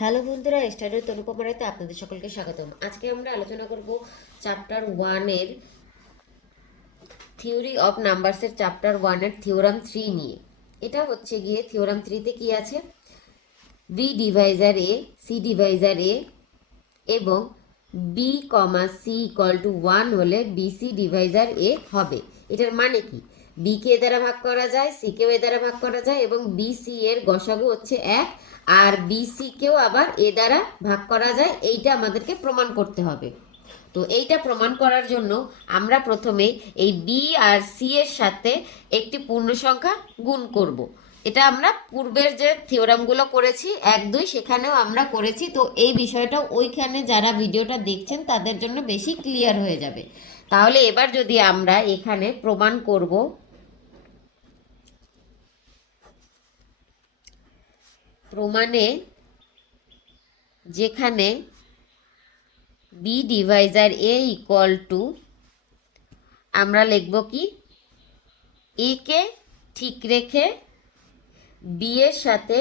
Hello বন্ধুরা স্টাডের তনুপমারাতে আপনাদের সকলকে স্বাগতম। আজকে আমরা আলোচনা করব চ্যাপ্টার ওয়ানের থিওরি অফ নাম্বারসের চ্যাপ্টার ওয়ানের থিওরাম থ্রি নিয়ে। এটা হচ্ছে গিয়ে থিওরাম থ্রিতে কি আছে? B divisor A C divisor A এবং B comma C equal to one হলে বিসি ডিভাইজার এ হবে। এটার মানে কি? বি কে দ্বারা ভাগ করা যায় সি কেও এ দ্বারা ভাগ করা যায় এবং বিসি এর গসাগু হচ্ছে এক আর বিসি কেও আবার এ দ্বারা ভাগ করা যায়। এইটা আমাদেরকে প্রমাণ করতে হবে। তো এইটা প্রমাণ করার জন্য আমরা প্রথমে এই বি আর সি এর সাথে একটি পূর্ণ সংখ্যা গুণ করব। এটা আমরা পূর্বের যে থিওরামগুলো করেছি, এক, দুই, সেখানেও আমরা করেছি। তো এই বিষয়টা ওইখানে যারা ভিডিওটা দেখছেন, তাদের জন্য বেশি ক্লিয়ার হয়ে যাবে। তাহলে এবার যদি আমরা এখানে প্রমাণ করব প্রমাণে যেখানে B divisor A equal to আমরা লিখব কি? এ কে ঠিক রেখে বি এর সাথে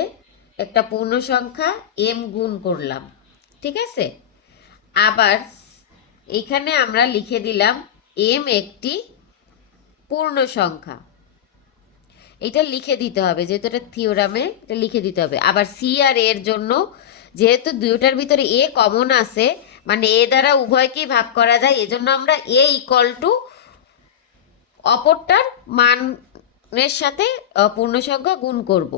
একটা পূর্ণ সংখ্যা এম গুণ করলাম, ঠিক আছে? আবার এখানে আমরা লিখে দিলাম এম একটি পূর্ণ সংখ্যা। এটা লিখে দিতে হবে যেহেতু এটা থিওরামে এটা লিখে দিতে হবে। আবার সি আর এর জন্য যেহেতু দুইটার ভিতরে এ কমন আছে মানে এ দ্বারা উভয়কেই ভাগ করা যায় এজন্য আমরা এ ইকুয়াল টু অপরটার মানের সাথে আহ, পূর্ণ সংখ্যা গুণ করব।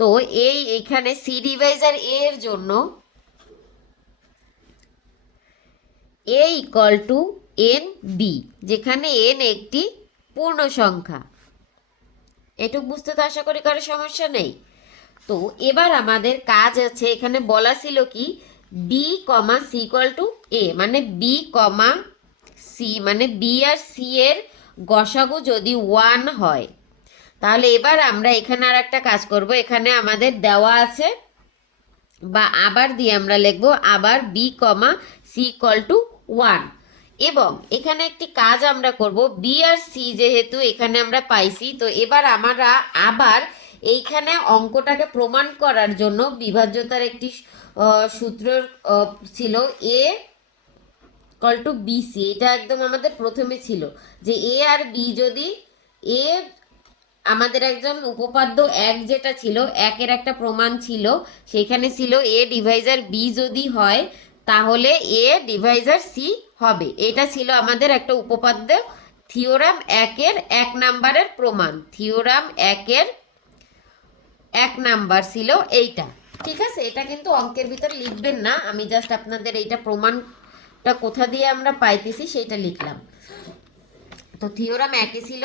তো এই এখানে সি ডিভাইজার এর জন্য A equal to N B যেখানে এন একটি পূর্ণ সংখ্যা এটুকু বুঝতে তো আশা করি কারও সমস্যা নেই। তো এবার আমাদের কাজ আছে, এখানে বলা ছিল কি? B comma C equal to A মানে বি কমা সি মানে বি আর সি এর গসাগু যদি ওয়ান হয়, তাহলে এবার আমরা এখানে আর একটা কাজ করব। এখানে আমাদের দেওয়া আছে, বা আবার দিয়ে আমরা লিখব, আবার B comma C equal to one এবং এখানে একটি কাজ আমরা করব বি আর সি যেহেতু এখানে আমরা পাইছি, তো এবার আমরা আবার এইখানে অঙ্কটাকে প্রমাণ করার জন্য বিভাজ্যতার একটি সূত্র ছিল এ কল টু বিসি এটা একদম আমাদের প্রথমে ছিল যে এ আর বি যদি এ আমাদের একজন উপপাদ্য এক যেটা ছিল, একের একটা প্রমাণ ছিল, সেখানে ছিল এ ডিভাইজার বি যদি হয়, তাহলে এ ডিভাইজার সি হবে। এটা ছিল আমাদের একটা উপপাদ্য থিওরাম একের এক নাম্বারের প্রমাণ। থিওরাম একের এক নাম্বার ছিল এইটা। ঠিক আছে? এটা কিন্তু অঙ্কের ভিতরে লিখবেন না। আমি জাস্ট আপনাদের এইটা প্রমাণটা কোথা দিয়ে আমরা পাইতেছি সেইটা লিখলাম। তো থিওরাম একই ছিল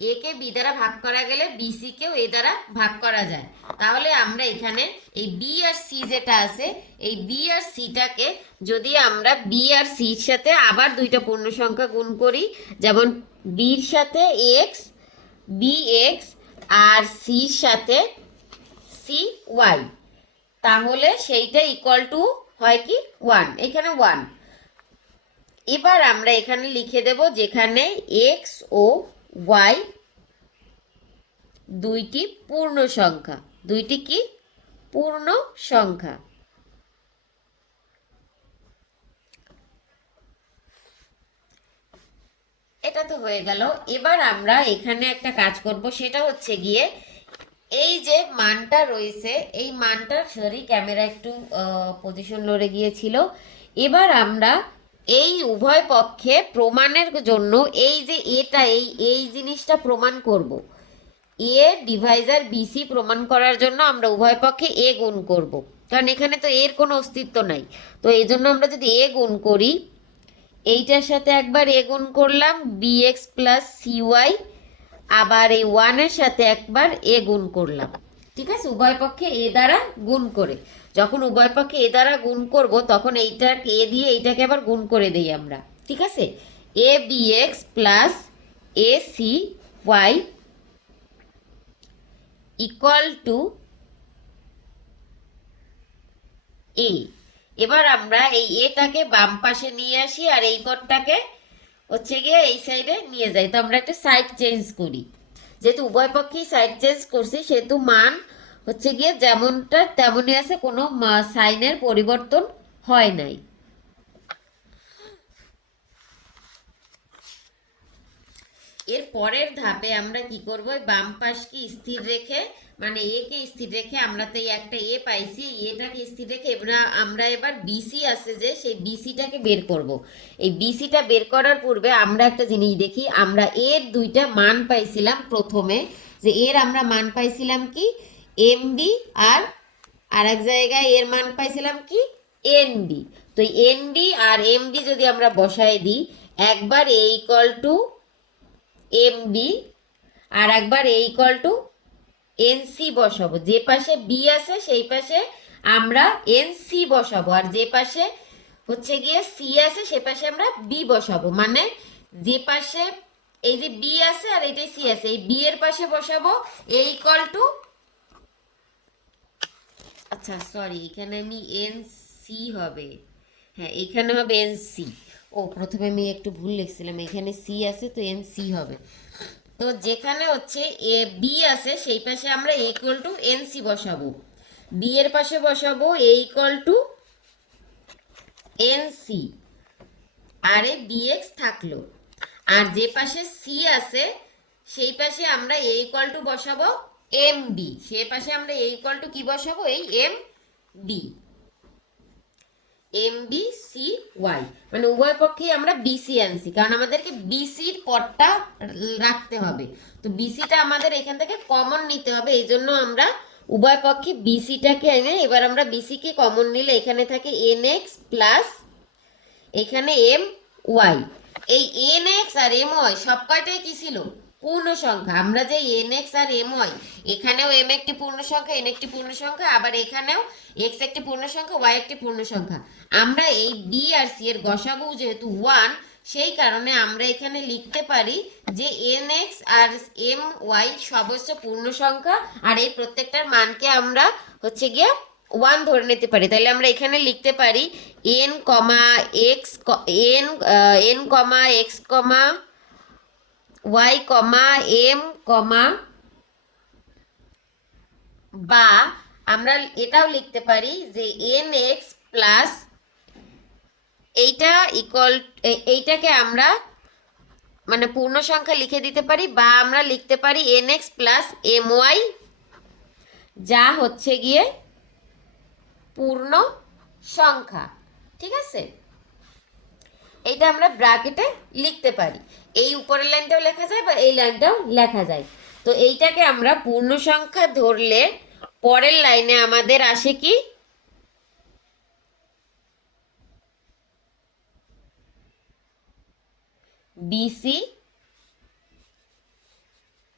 এ কে বি দ্বারা ভাগ করা গেলে বিসি কেও এ দ্বারা ভাগ করা যায়। তাহলে আমরা এখানে এই বি আর সি যেটা আছে, এই বি আর সিটাকে যদি আমরা বি আর সির সাথে আবার দুইটা পূর্ণ সংখ্যা গুণ করি, যেমন বির সাথে এক্স বি এক্স আর সির সাথে সি ওয়াই তাহলে সেইটা ইকুয়াল টু হয় কি? ওয়ান এখানে ওয়ান এবার আমরা এখানে লিখে দেব যেখানে এক্স ও ওয়াই দুইটি পূর্ণ সংখ্যা। দুইটি কি? পূর্ণ সংখ্যা। এটা তো হয়ে গেল। এবার আমরা এখানে একটা কাজ করব, সেটা হচ্ছে গিয়ে এই যে মানটা রয়েছে, এই মানটার সরি, ক্যামেরা একটু পজিশন লড়ে গিয়েছিল। এবার আমরা এই উভয় পক্ষে প্রমাণের জন্য এই যে এটা, এই এই জিনিসটা প্রমাণ করব। এ ডিভাইজার বিসি প্রমাণ করার জন্য আমরা উভয় পক্ষে এ গুণ করব। কারণ এখানে তো এর কোনো অস্তিত্ব নাই। তো এই জন্য আমরা যদি এ গুণ করি, এইটার সাথে একবার এ গুণ করলাম, বিএক্স প্লাস সিওয়াই, আবার এই ওয়ানের সাথে একবার এ গুণ করলাম। ঠিক আছে? উভয় পক্ষে এ দ্বারা গুণ করে। যখন উভয় পক্ষে এ দ্বারা গুণ করব, তখন এইটাকে, এ দিয়ে এইটাকে আবার গুণ করে দেই আমরা। ঠিক আছে? A B X plus A C Y equal to A. এবার আমরা এই এটাকে বাম পাশে নিয়ে আসি আর এই পদটাকে হচ্ছে গিয়ে এই সাইডে নিয়ে যাই। তো আমরা একটা সাইড চেঞ্জ করি। যেহেতু উভয় পক্ষেই সাইড চেঞ্জ করছি, সেহেতু মান হচ্ছে গিয়ে যেমনটা তেমনই আছে, কোনো সাইনের পরিবর্তন হয় নাই। এর পরের ধাপে আমরা কি করব? বাম পাশকে স্থির রেখে মানে এ কে স্থির রেখে আমরা তো এই একটা এ পাইছি এটাকে স্থির রেখে এবার আমরা এবার বিসি আছে যে, সেই বিসিটাকে বের করব। এই বিসিটা বের করার পূর্বে আমরা একটা জিনিস দেখি, আমরা এর দুইটা মান পাইছিলাম প্রথমে। যে এর আমরা মান পাইছিলাম কি? এমবি আর আর এক জায়গায় এর মান পাইছিলাম কি? এনবি তো এনবি আর এমবি যদি আমরা বসায় দিই, একবার A equal to M B আর একবার A equal to N C বসাবো। যে পাশে বি আছে, সেই পাশে আমরা এন সি বসাবো। আর যে পাশে হচ্ছে গিয়ে সি আছে, সে পাশে আমরা বি বসাবো। মানে যে পাশে এই যে বি আছে আর এইটাই সি আছে, এই বি এর পাশে বসাবো এ ইকুয়াল টু আচ্ছা সরি এখানে আমি এন সি হবে। হ্যাঁ এখানে হবে এন সি ও, প্রথমে আমি একটু ভুল লিখছিলাম, এখানে সি আছে তো এন সি হবে। তো যেখানে হচ্ছে এ বি আছে, সেই পাশে আমরা A equal to N C বসাবো। বি এর পাশে বসাবো A equal to N C R A BX থাকল। আর যে পাশে সি আছে, সেই পাশে আমরা এ ইকুয়াল টু বসাবো এম বি সেই পাশে আমরা এ ইকুয়াল টু কি বসাবো? এই M B M B C Y মানে উভয় পক্ষেই আমরা বিসি আনছি কারণ আমাদেরকে বিসির পদটা রাখতে হবে। তো বিসিটা আমাদের এখান থেকে কমন নিতে হবে, এই জন্য আমরা উভয় পক্ষে বিসিটাকে এনে, এবার আমরা বিসিকে কমন নিলে এখানে থাকে এন এক্স প্লাস এখানে এম ওয়াই এই এন এক্স আর এম ওয়াই সব কয়টাই কি ছিল? পূর্ণ সংখ্যা আমরা যে এন এক্স আর এম ওয়াই এখানেও এম একটি পূর্ণ সংখ্যা এন একটি পূর্ণ সংখ্যা আবার এখানেও এক্স একটি পূর্ণ সংখ্যা ওয়াই একটি পূর্ণ সংখ্যা আমরা এই বি আর সি এর গসাগু যেহেতু ওয়ান সেই কারণে আমরা এখানে লিখতে পারি যে এন এক্স আর এম ওয়াই সর্বোচ্চ পূর্ণ সংখ্যা আর এই প্রত্যেকটার মানকে আমরা হচ্ছে গিয়ে ওয়ান ধরে নিতে পারি। তাহলে আমরা এখানে লিখতে পারি N comma X N N comma X comma Y comma M comma বা আমরা এটাও লিখতে পারি যে এন এক্স প্লাস এইটা ইকুয়াল এইটাকে আমরা মানে পূর্ণ সংখ্যা লিখে দিতে পারি বা আমরা লিখতে পারি N X plus M Y, যা হচ্ছে গিয়ে পূর্ণ সংখ্যা, ঠিক আছে? এইটা আমরা ব্র্যাকেটে লিখতে পারি। এই উপরের লাইনটাও লেখা যায় বা এই লাইনটাও লেখা যায়। তো এইটাকে আমরা পূর্ণ সংখ্যা ধরলে পরের লাইনে আমাদের আসে কি? বিসি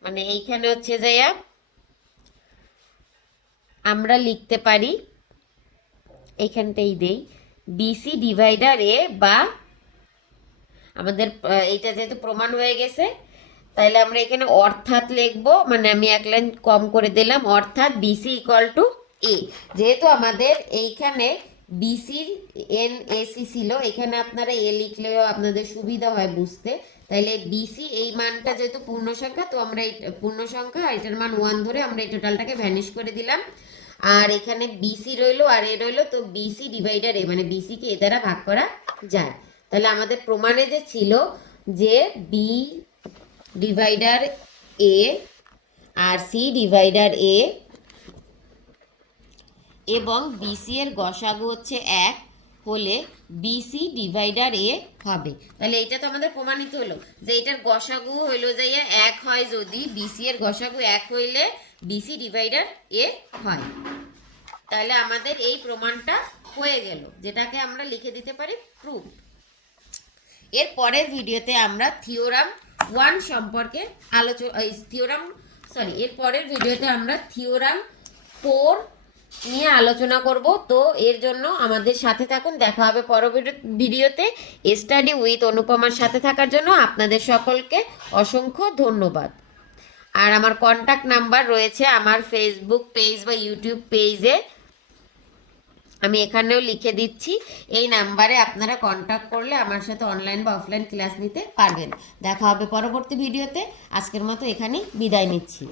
মানে এইখানে হচ্ছে যাইয়া আমরা লিখতে পারি, এইখানটাই দেই। বিসি ডিভাইডার এ বা আমাদের এইটা যেহেতু প্রমাণ হয়ে গেছে তাহলে আমরা এখানে অর্থাৎ লিখব মানে আমি এক লাইন কম করে দিলাম, অর্থাৎ বিসি ইকুয়াল টু এ যেহেতু আমাদের এইখানে বিসির এন এসি ছিল, এখানে আপনারা এ লিখলেও আপনাদের সুবিধা হয় বুঝতে। তাইলে বিসি এই মানটা যেহেতু পূর্ণ সংখ্যা তো আমরা এই পূর্ণ সংখ্যা এটার মান ওয়ান ধরে আমরা এই টোটালটাকে ভ্যানিশ করে দিলাম। আর এখানে বিসি রইল আর এ রইল, তো বিসি ডিভাইডার এ মানে বিসিকে এ দ্বারা ভাগ করা যায়। তাহলে আমাদের প্রমাণে যে ছিল যে বি ডিভাইডার এ আর সি ডিভাইডার এ এবং বিসি এর গসাগু হচ্ছে এক হলে বিসি ডিভাইডার এ হবে। তাহলে এটা তো আমাদের প্রমাণিত হলো যে এটার গসাগু হইল যে এক হয় যদি বিসি এর গসাগু এক হইলে বিসি ডিভাইডার এ হয়। তাহলে আমাদের এই প্রমাণটা হয়ে গেল, যেটাকে আমরা লিখে দিতে পারি প্রুফ এর পরের ভিডিওতে আমরা থিওরাম ওয়ান সম্পর্কে আলোচনা থিওরাম সরি এর পরের ভিডিওতে আমরা থিওরাম ফোর নিয়ে আলোচনা করব। তো এর জন্য আমাদের সাথে থাকুন। দেখা হবে পরবর্তী ভিডিওতে। স্টাডি উইথ অনুপমার সাথে থাকার জন্য আপনাদের সকলকে অসংখ্য ধন্যবাদ। আর আমার কন্ট্যাক্ট নাম্বার রয়েছে আমার ফেসবুক পেজ বা ইউটিউব পেজে আমি এখানেও লিখে দিচ্ছি, এই নাম্বারে আপনারা কন্ট্যাক্ট করলে আমার সাথে অনলাইন বা অফলাইন ক্লাস নিতে পারবেন। দেখা হবে পরবর্তী ভিডিওতে আজকের মতো এখানেই বিদায় নিচ্ছি।